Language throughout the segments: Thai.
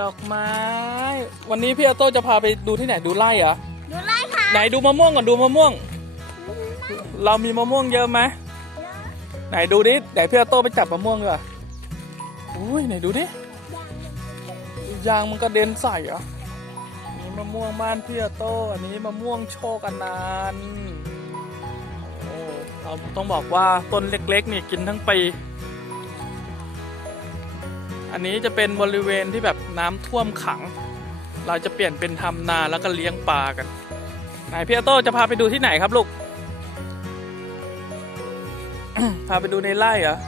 ดอกไม้ วันนี้พี่ออโต้จะพาไปดูที่ไหนดูไร่เหรอ ดูไล่ค่ะไหนดูมะม่วงก่อนดูมะม่วง เรามีมะม่วงเยอะไหมไหนดูดิไหนพี่ออโต้ไปจับมะม่วงดีกว่าอุ้ยไหนดูดิยางมันกระเด็นใส่เหรอนี่มะม่วงบ้านพี่ออโต้อันนี้มะม่วงโชคอนันต์โอ้เราต้องบอกว่าต้นเล็กๆนี่กินทั้งปี อันนี้จะเป็นบริเวณที่แบบน้ำท่วมขัง เราจะเปลี่ยนเป็นทำนาแล้วก็เลี้ยงปลากันไหนพี่ออโต้จะพาไปดูที่ไหนครับลูก พาไปดูในไร่เหรอ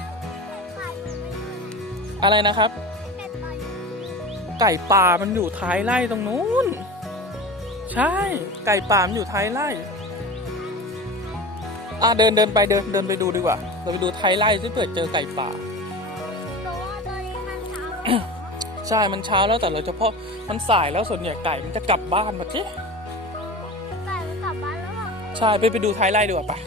อะไรนะครับ ไก่ป่ามันอยู่ท้ายไร่ตรงนู้น ใช่ ไก่ป่ามันอยู่ท้ายไร่อะเดินเดินไปเดินเดินไปดูดีกว่า เราไปดูท้ายไร่ที่เปิดเจอไก่ป่า ใช่มันเช้าแล้วแต่เราเฉพาะมันสายแล้วส่วนใหญ่ไก่มันจะกลับบ้านหมดที่ใช่ไปไปดูท้ายไร่ดีกว่าไปะ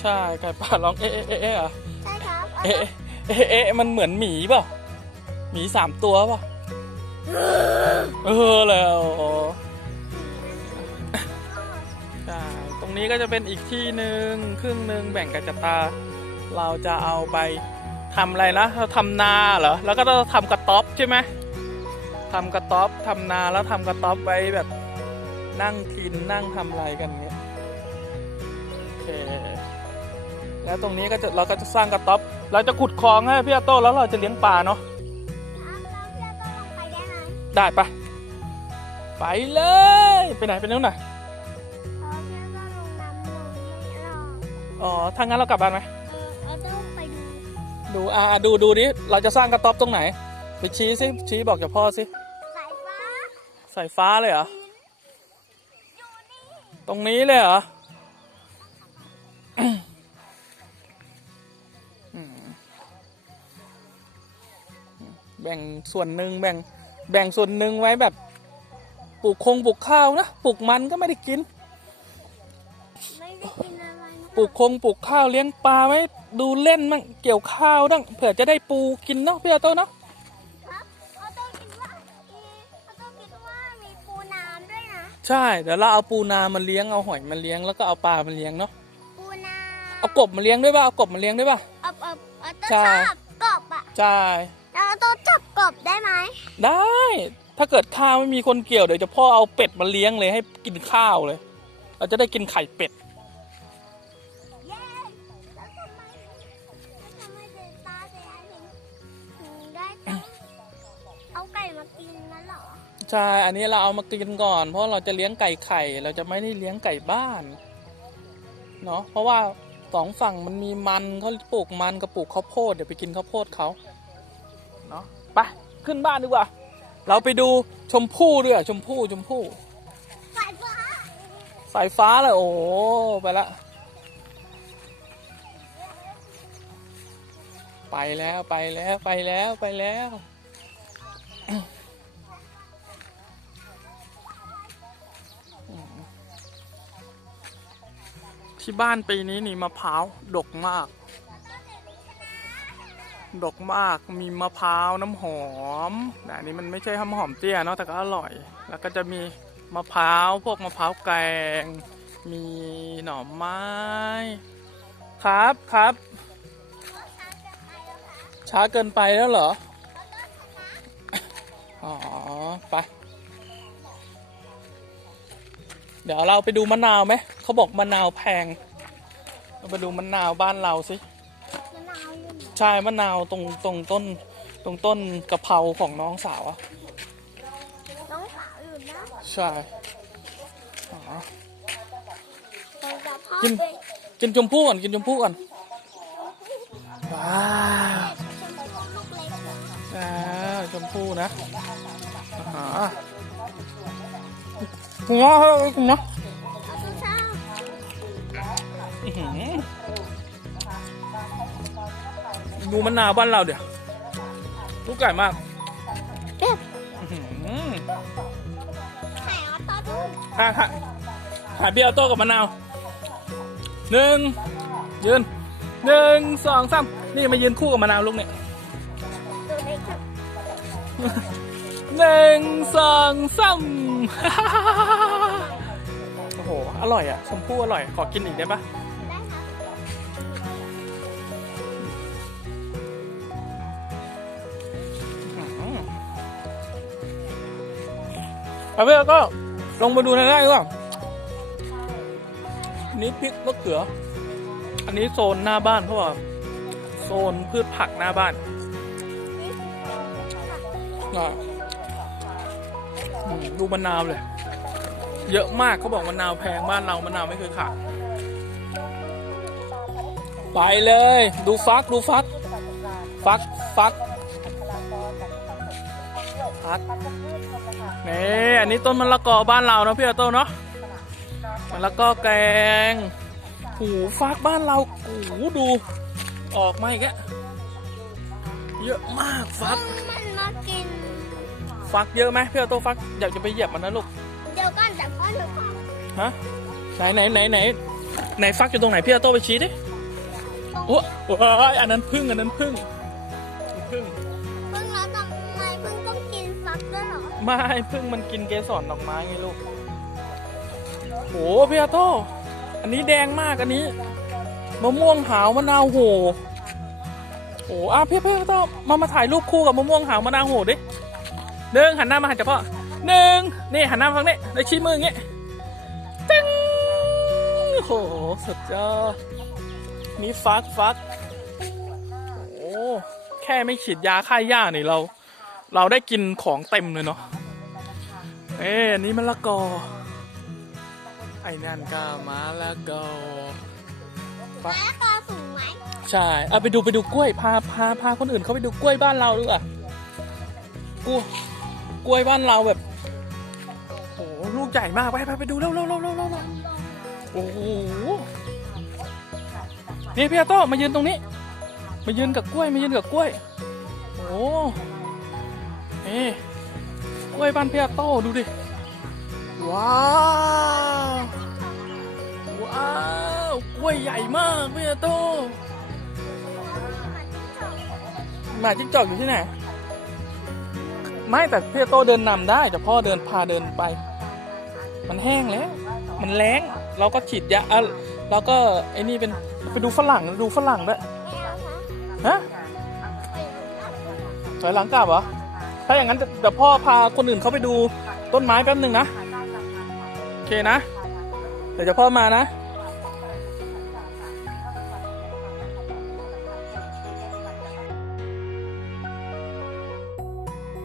ใช่ไก่ป่าร้องเอ๊ะเอ๊ะเอ๊ะเอ๊ะเหรอเอ๊ะเอ๊ะเอ๊ะมันเหมือนหมีเปล่าหมีสามตัวเปล่าเออแล้ว นี้ก็จะเป็นอีกที่หนึ่งครึ่งหนึ่งแบ่งกันจัตา เราจะเอาไปทำอะไรนะเราทำนาเหรอแล้วก็ต้องทำกระต๊อบใช่ไหมทำกระต๊อบทำนาแล้วทำกระต๊อบไว้แบบนั่งกินนั่งทำอะไรกันเงี้ยโอเคแล้วตรงนี้ก็จะเราก็จะสร้างกระต๊อบเราจะขุดคลองให้พี่อาโต้แล้วเราจะเลี้ยงปลาเนาะได้ปะไปเลย ไปไหนไปนู้นน่ะ อ๋อถ้างั้นเรากลับบ้านไหมดูอ่าอ่าดูดูดิเราจะสร้างกระต๊อบตรงไหนไปชี้สิชี้บอกกับพ่อสิสายฟ้าเลยเหรอตรงนี้เลยเหรออืมแบ่งส่วนหนึ่งแบ่งแบ่งส่วนหนึ่งไว้แบบปลูกคงปลูกข้าวนะปลูกมันก็ไม่ได้กิน ปลูกคงปลูกข้าวเลี้ยงปลาไว้ดูเล่นมั่งเกี่ยวข้าวดั้งเผื่อจะได้ปูกินเนาะพี่อาโต้เนาะใช่เดี๋ยวเราเอาปูนามาเลี้ยงเอาหอยมาเลี้ยงแล้วก็เอาปลามาเลี้ยงเนาะปูนาเอากบมาเลี้ยงด้วยป่ะเอากบมาเลี้ยงด้วยป่ะเอาเอาเอาต้นใช่ชอบกบอะใช่แล้วเราต้องจับกบได้ไหมได้ ถ้าเกิดข้าวไม่มีคนเกี่ยวเดี๋ยวจะพ่อเอาเป็ดมาเลี้ยงเลยให้กินข้าวเลย เราจะได้กินไข่เป็ด ใช่ อันนี้เราเอามากินก่อน เพราะเราจะเลี้ยงไก่ไข่ เราจะไม่ได้เลี้ยงไก่บ้าน เนาะ เพราะว่าสองฝั่งมันมีมันเขาปลูกมันกับปลูกข้าวโพดเดี๋ยวไปกินข้าวโพดเขาเนาะ ไปขึ้นบ้านดีกว่า เราไปดูชมพู่ด้วยชมพู่ชมพู่สายฟ้าสายฟ้าเลยโอ้ไปละ ไปแล้วไปแล้วไปแล้วไปแล้ว ที่บ้านปีนี้นี่มะพร้าวดกมาก ดกมากมีมะพร้าวน้ำหอมแต่อันนี้มันไม่ใช่น้ำหอมเตี้ยเนาะแต่ก็อร่อย แล้วก็จะมีมะพร้าวพวกมะพร้าวแกง มีหน่อไม้ ครับครับช้าเกินไปแล้วเหรอ อ๋อ ไป ดี๋ยวเราไปดูมะนาวไหมเขาบอกมะนาวแพง เราไปดูมะนาวบ้านเราสิมะนาวอยู่ไหนใช่มะนาวตรงตรงต้น ตรงต้นกะเพราของน้องสาวอะน้องสาวอยู่นะใช่อ๋อเราจะพ่อกินไปกินชมพู่ก่อนกินชมพู่ก่อนว้าวชมพู่ลูกเล็กเหรออ่า ชมพู่นะอ่าคุณน้าคุณน้าเอาต้นชอบอื้อหือดูมะนาวบ้านเราเดี๋ยวลูกใหญ่มากเก็บอื้อหือไข่เอาต้นหาหาหาเบียร์โต้กับมะนาวเหนึ่งยืนหนึ่งสองสามนี่มายืนคู่กับมะนาวลูกเนี่ยตัวเล็กอะหนึ่งสองสาม โอ้โห อร่อยอะชมพู่อร่อย ขอกินอีกได้ปะได้ครับอืมเอาเพื่อนก็ลงมาดูในไร่ก่อนอันนี้พริกมะเขือ อันนี้โซนหน้าบ้านเพราะว่าโซนพืชผักหน้าบ้านนี่คือของผักอะอืม ดูมะนาวเลย เยอะมากเขาบอกมะนาวแพงบ้านเรามะนาวไม่เคยขาดไปเลย ดูฟักดูฟัก ฟักฟักฟักนี่อันนี้ต้นมะละกอบ้านเราเนาะพี่ออโต้เนาะมะละกอแกงหูฟักบ้านเราหูดู ออกมาอีกแล้วเยอะมากฟักมันมากิน ฟักเยอะไหมพี่ออโต้ฟักอยากจะไปเหยียบมันนะลูกเดี๋ยวก่อนแต่พ่อหนูขอฮะไหนไหนไหนไหนไหนฟักอยู่ตรงไหนพี่ออโต้ไปชี้ดิโอ้โหอันนั้นพึ่งอันนั้นพึ่งพึ่งเพิ่งแล้วทำไมเพิ่งต้องกินฟักด้วยเหรอไม่พึ่งมันกินเกสรดอกไม้ไงลูกโหพี่ออโต้อันนี้แดงมากอันนี้มะม่วงหาวมะนาวโหโอ้อะพี่พี่ออโต้มามาถ่ายรูปคู่กับมะม่วงหาวมะนาวโหดิ หนึ่งหันหน้ามาหาจับพ่อหนึ่งนี่หันหน้ามาฝั่งนี้แล้วชี้มืออย่างงี้ตึ้งโหสุดยอดนี่ฟักฟักโอ้แค่ไม่ฉีดยาฆ่าหญ้านี่เรา เราได้กินของเต็มเลยเนาะเอ้อันนี้มะละกอ ไอ้นั่นก็มะละกอแม่กอสูงไหมใช่เอาไปดูไปดูกล้วยพาพาพาคนอื่นเขาไปดูกล้วยบ้านเราดีกว่ากล้วย กล้วยบ้านเราแบบโอ้โหลูกใหญ่มากไปไปไปดูเร็วเร็วเร็วเร็วเร็วเร็วโอ้โหนี่พี่อาโต้มายืนตรงนี้ มายืนกับกล้วยมายืนกับกล้วยโอ้เอ้กล้วยบ้านพี่อาโต้ดูดิว้าวว้าวกล้วยใหญ่มากพี่อาโต้หมาจิ้งจอกอยู่ที่ไหน ไม่แต่พี่อโตเดินนำได้แต่พ่อเดินพาเดินไป มันแห้งแล้ว มันแรงเราก็ฉีดยาอะเราก็ไอ้นี่เป็นไปดูฝรั่งดูฝรั่งด้วยไม่เอานะฮะถอยหลังกลับเหรอถ้าอย่างนั้นเดี๋ยวพ่อพาคนอื่นเขาไปดูต้นไม้แป๊บหนึ่งนะ โอเคนะ เดี๋ยวจะพ่อมานะ